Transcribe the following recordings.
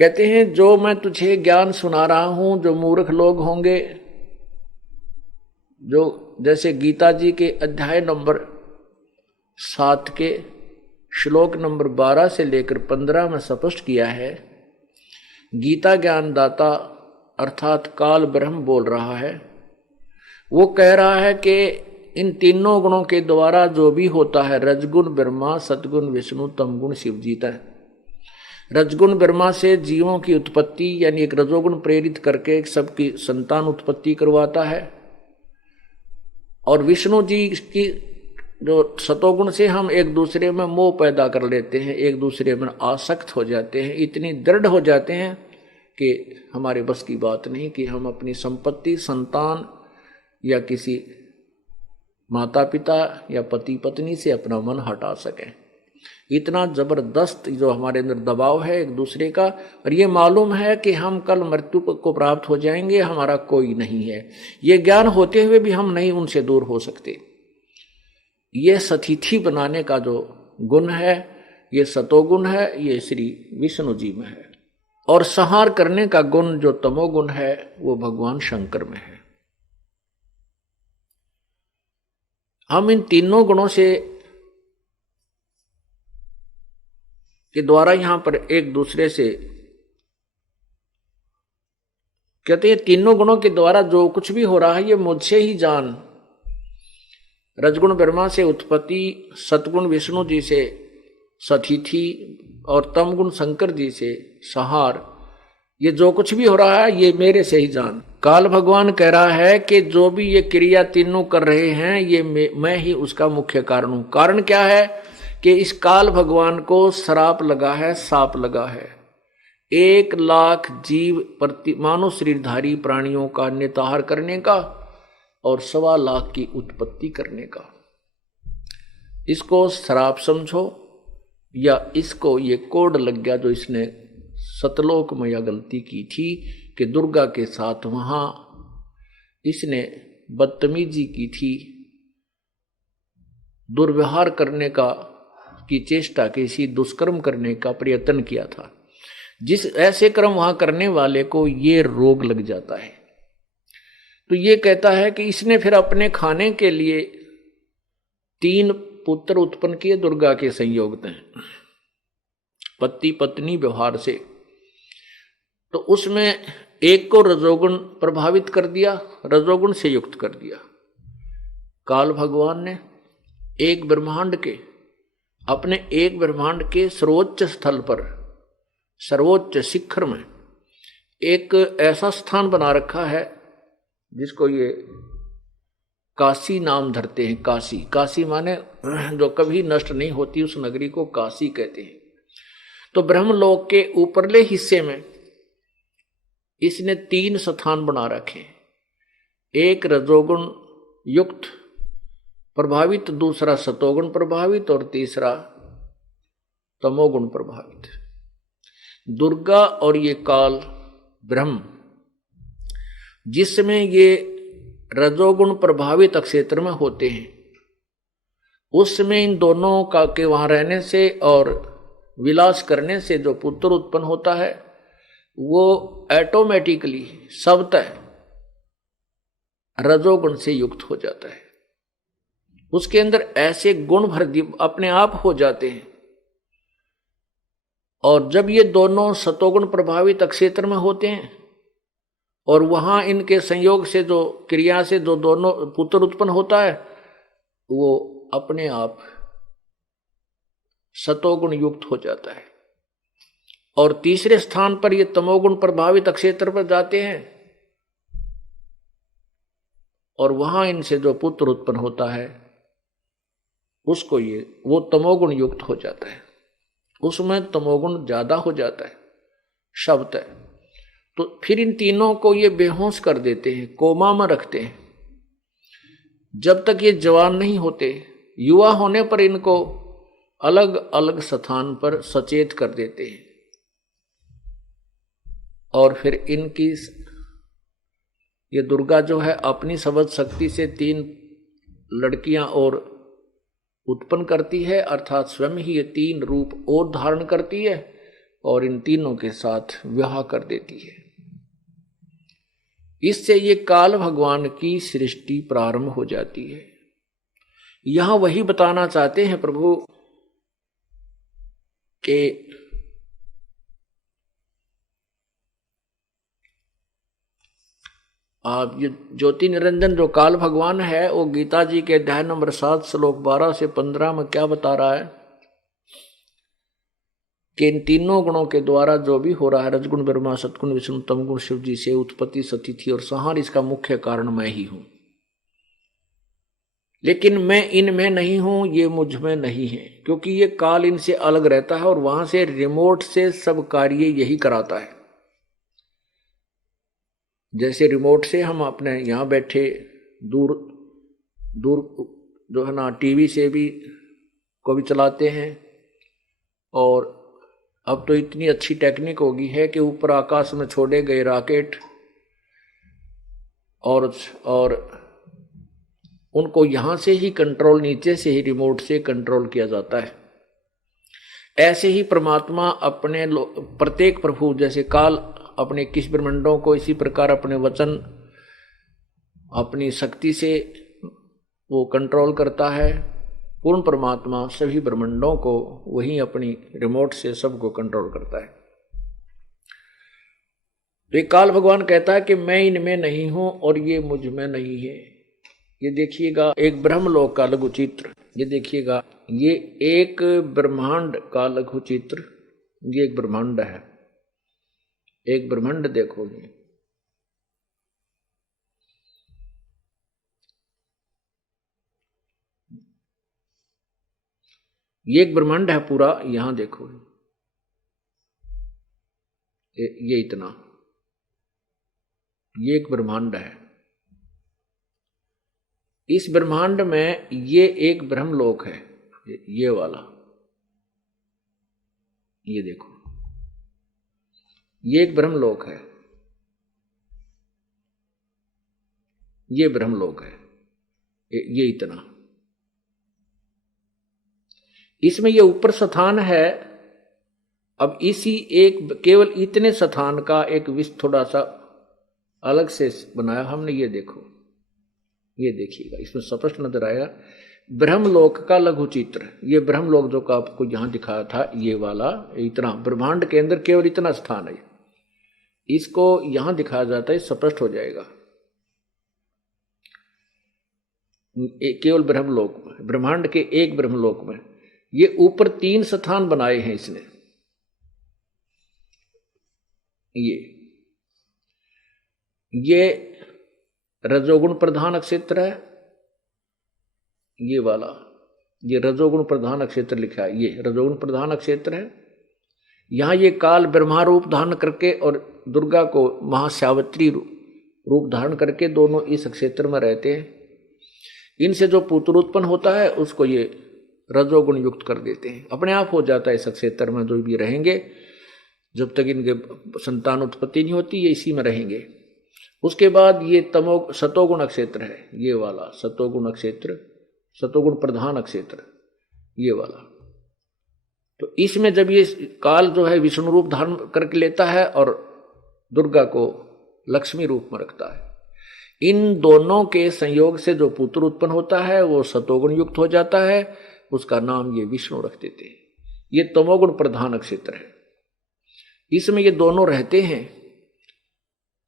कहते हैं जो मैं तुझे ज्ञान सुना रहा हूं, जो मूर्ख लोग होंगे, जो जैसे गीता जी के अध्याय नंबर 7 के श्लोक नंबर 12 से लेकर 15 में स्पष्ट किया है, गीता ज्ञान दाता अर्थात काल ब्रह्म बोल रहा है। वो कह रहा है कि इन तीनों गुणों के द्वारा जो भी होता है, रजगुण ब्रह्मा, सतगुण विष्णु, तमगुण शिव जीता है। रजगुण ब्रह्मा से जीवों की उत्पत्ति यानी एक रजोगुण प्रेरित करके सबकी संतान उत्पत्ति करवाता है, और विष्णु जी की जो सतोगुण से हम एक दूसरे में मोह पैदा कर लेते हैं, एक दूसरे में आसक्त हो जाते हैं, इतनी दृढ़ हो जाते हैं कि हमारे बस की बात नहीं कि हम अपनी संपत्ति, संतान या किसी माता पिता या पति पत्नी से अपना मन हटा सकें। इतना जबरदस्त जो हमारे अंदर दबाव है एक दूसरे का, और ये मालूम है कि हम कल मृत्यु को प्राप्त हो जाएंगे, हमारा कोई नहीं है। ये ज्ञान होते हुए भी हम नहीं उनसे दूर हो सकते। ये सतिथि बनाने का जो गुण है, ये सतोगुण है, ये श्री विष्णु जी में है, और संहार करने का गुण जो तमोगुण है वो भगवान शंकर में है। हम इन तीनों गुणों से के द्वारा यहां पर एक दूसरे से कहते हैं, तीनों गुणों के द्वारा जो कुछ भी हो रहा है ये मुझसे ही जान। रजगुण ब्रह्मा से उत्पत्ति, सतगुण विष्णु जी से सतिथि, और तमगुण शंकर जी से संहार, ये जो कुछ भी हो रहा है ये मेरे से ही जान। काल भगवान कह रहा है कि जो भी ये क्रिया तीनों कर रहे हैं ये मैं ही उसका मुख्य कारण हूं। कारण क्या है कि इस काल भगवान को श्राप लगा है, साप लगा है। 1,00,000 जीव प्रति मानव शरीरधारी प्राणियों का निताहार करने का और 1,25,000 की उत्पत्ति करने का। इसको श्राप समझो या इसको ये कोड लग गया जो इसने सतलोक में यह गलती की थी कि दुर्गा के साथ वहां इसने बदतमीजी की थी, दुर्व्यवहार करने की चेष्टा की, इसी दुष्कर्म करने का प्रयत्न किया था। जिस ऐसे कर्म वहां करने वाले को ये रोग लग जाता है। तो ये कहता है कि इसने फिर अपने खाने के लिए 3 पुत्र उत्पन्न किए दुर्गा के संयोग में, पति पत्नी व्यवहार से। तो उसमें एक को रजोगुण प्रभावित कर दिया, रजोगुण से युक्त कर दिया। काल भगवान ने एक ब्रह्मांड के अपने एक ब्रह्मांड के सर्वोच्च स्थल पर, सर्वोच्च शिखर में एक ऐसा स्थान बना रखा है जिसको ये काशी नाम धरते हैं। काशी, काशी माने जो कभी नष्ट नहीं होती, उस नगरी को काशी कहते हैं। तो ब्रह्मलोक के ऊपरले हिस्से में इसने 3 स्थान बना रखे, एक रजोगुण युक्त प्रभावित, दूसरा सतोगुण प्रभावित और तीसरा तमोगुण प्रभावित। दुर्गा और ये काल ब्रह्म, जिसमें ये रजोगुण प्रभावित क्षेत्र में होते हैं, उसमें इन दोनों का के वहां रहने से और विलास करने से जो पुत्र उत्पन्न होता है वो ऑटोमेटिकली स्वतः रजोगुण से युक्त हो जाता है। उसके अंदर ऐसे गुण भर अपने आप हो जाते हैं, और जब ये दोनों सतोगुण प्रभावित क्षेत्र में होते हैं और वहां इनके संयोग से जो क्रिया से जो दोनों पुत्र उत्पन्न होता है वो अपने आप सतोगुण युक्त हो जाता है। और तीसरे स्थान पर ये तमोगुण प्रभावित क्षेत्र पर जाते हैं और वहां इनसे जो पुत्र उत्पन्न होता है उसको वो तमोगुण युक्त हो जाता है, उसमें तमोगुण ज्यादा हो जाता है शब्द है। तो फिर इन तीनों को ये बेहोश कर देते हैं, कोमा में रखते हैं। जब तक ये जवान नहीं होते, युवा होने पर इनको अलग अलग स्थान पर सचेत कर देते हैं, और फिर इनकी ये दुर्गा जो है अपनी समझ शक्ति से 3 लड़कियां और उत्पन्न करती है, अर्थात स्वयं ही ये 3 रूप और धारण करती है और इन तीनों के साथ विवाह कर देती है। इससे ये काल भगवान की सृष्टि प्रारंभ हो जाती है। यहां वही बताना चाहते हैं प्रभु कि आप ये ज्योति निरंजन जो काल भगवान है वो गीता जी के अध्याय नंबर 7 श्लोक 12 से 15 में क्या बता रहा है कि इन तीनों गुणों के द्वारा जो भी हो रहा है, रजगुण ब्रह्मा, सतगुण विष्णु, तमगुण शिव जी से उत्पत्ति सतिथि और संहार, इसका मुख्य कारण मैं ही हूं। लेकिन मैं इनमें नहीं हूं, ये मुझ में नहीं है, क्योंकि ये काल इनसे अलग रहता है और वहां से रिमोट से सब कार्य यही कराता है। जैसे रिमोट से हम अपने यहां बैठे दूर दूर जो है ना टीवी से भी को भी चलाते हैं, और अब तो इतनी अच्छी टेक्निक होगी है कि ऊपर आकाश में छोड़े गए रॉकेट और उनको यहां से ही कंट्रोल, नीचे से ही रिमोट से कंट्रोल किया जाता है। ऐसे ही परमात्मा अपने प्रत्येक प्रभु जैसे काल अपने 21 ब्रह्मांडों को इसी प्रकार अपने वचन अपनी शक्ति से वो कंट्रोल करता है। पूर्ण परमात्मा सभी ब्रह्मांडों को वही अपनी रिमोट से सबको कंट्रोल करता है। तो ये काल भगवान कहता है कि मैं इनमें नहीं हूं और ये मुझ में नहीं है। ये देखिएगा एक ब्रह्मलोक का लघु चित्र, ये देखिएगा ये एक ब्रह्मांड का लघु चित्र, ये एक ब्रह्मांड है, एक ब्रह्मांड देखोगे, ये एक ब्रह्मांड है पूरा। यहां देखो ये इतना, ये एक ब्रह्मांड है। इस ब्रह्मांड में ये एक ब्रह्मलोक है, ये वाला, ये देखो ये एक ब्रह्मलोक है, ये ब्रह्मलोक है, ये इतना। इसमें ये ऊपर स्थान है। अब इसी एक केवल इतने स्थान का एक विश्व थोड़ा सा अलग से बनाया हमने। ये देखो, ये देखिएगा, इसमें स्पष्ट नजर आएगा ब्रह्मलोक का लघु चित्र। ये ब्रह्मलोक जो का आपको यहां दिखाया था, ये वाला इतना ब्रह्मांड के अंदर केवल इतना स्थान है, इसको यहां दिखाया जाता है, स्पष्ट हो जाएगा। केवल ब्रह्मलोक में, ब्रह्मांड के एक ब्रह्मलोक में ये ऊपर 3 स्थान बनाए हैं इसने। ये रजोगुण प्रधान क्षेत्र है, ये वाला, ये रजोगुण प्रधान क्षेत्र लिखा है, ये रजोगुण प्रधान क्षेत्र है। यहां ये काल ब्रह्मा रूप धारण करके और दुर्गा को महासावित्री रूप धारण करके दोनों इस क्षेत्र में रहते हैं। इनसे जो पुत्र उत्पन्न होता है उसको ये रजोगुण युक्त कर देते हैं, अपने आप हो जाता है। इस क्षेत्र में जो भी रहेंगे, जब तक इनके संतान उत्पत्ति नहीं होती, ये इसी में रहेंगे। उसके बाद ये सतोगुण क्षेत्र है, ये वाला सतोगुण क्षेत्र, सतोगुण प्रधान क्षेत्र, ये वाला। तो इसमें जब ये काल जो है विष्णु रूप धारण करके लेता है और दुर्गा को लक्ष्मी रूप में रखता है, इन दोनों के संयोग से जो पुत्र उत्पन्न होता है वो सतोगुण युक्त हो जाता है, उसका नाम ये विष्णु रख देते हैं। ये तमोगुण प्रधान क्षेत्र है, इसमें ये दोनों रहते हैं।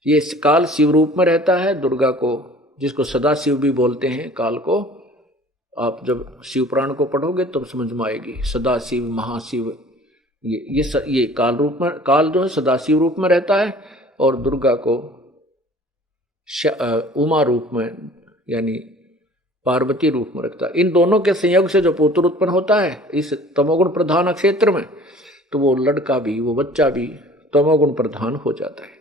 ये काल शिव रूप में रहता है, दुर्गा को, जिसको सदा शिव भी बोलते हैं काल को, आप जब शिव पुराण को पढ़ोगे तब समझ में आएगी। सदा शिव, महाशिव, ये काल रूप में, काल जो है सदाशिव रूप में रहता है और दुर्गा को उमा रूप में यानी पार्वती रूप में रखता है। इन दोनों के संयोग से जो पुत्र उत्पन्न होता है इस तमोगुण प्रधान क्षेत्र में, तो वो लड़का भी, वो बच्चा भी तमोगुण प्रधान हो जाता है।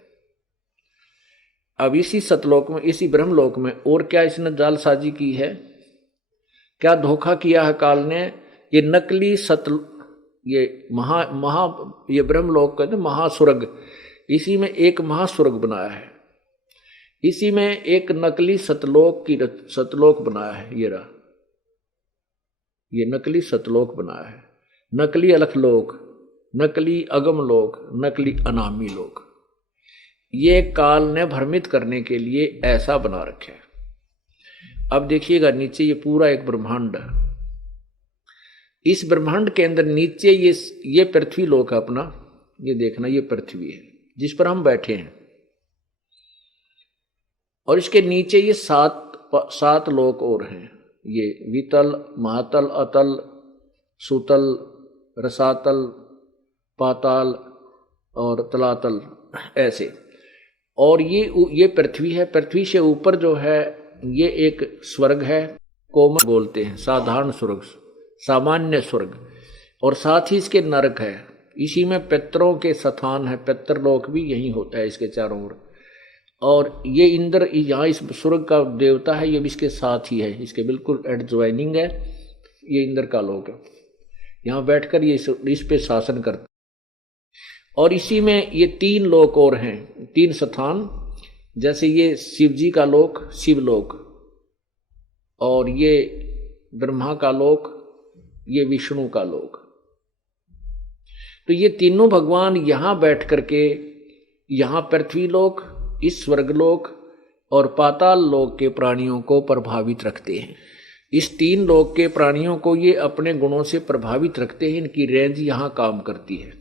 अब इसी सतलोक में, इसी ब्रह्मलोक में और क्या इसने जालसाजी की है, क्या धोखा किया है काल ने। ये नकली ये ये ब्रह्मलोक कहते हैं महास्वर्ग, इसी में एक महास्वर्ग बनाया है, इसी में एक नकली सतलोक बनाया है। ये रहा, ये नकली सतलोक बनाया है, नकली अलखलोक, नकली अगम लोक, नकली अनामी लोक। ये काल ने भ्रमित करने के लिए ऐसा बना रखा है। अब देखिएगा नीचे ये पूरा एक ब्रह्मांड है। इस ब्रह्मांड के अंदर नीचे ये पृथ्वी लोक है अपना, ये देखना, ये पृथ्वी है जिस पर हम बैठे हैं, और इसके नीचे ये सात लोक और हैं। ये वितल, महातल, अतल, सुतल, रसातल, पाताल और तलातल, ऐसे। और ये पृथ्वी है। पृथ्वी से ऊपर जो है ये एक स्वर्ग है, कोमल बोलते हैं, साधारण स्वर्ग, सामान्य स्वर्ग, और साथ ही इसके नरक है। इसी में पितरों के स्थान है, पितरलोक भी यही होता है इसके चारों ओर। और ये इंद्र यहाँ इस स्वर्ग का देवता है, ये भी इसके साथ ही है, इसके बिल्कुल एडजॉइनिंग है। ये इंद्र का लोक है, यहाँ बैठकर ये इस पे शासन करता। और इसी में ये 3 लोक और हैं, 3 स्थान, जैसे ये शिव जी का लोक, शिवलोक, और ये ब्रह्मा का लोक, ये विष्णु का लोक। तो ये तीनों भगवान यहां बैठ करके यहां पृथ्वी लोक, इस स्वर्गलोक और पाताल लोक के प्राणियों को प्रभावित रखते हैं। इस 3 लोक के प्राणियों को ये अपने गुणों से प्रभावित रखते हैं, इनकी रेंज यहां काम करती है।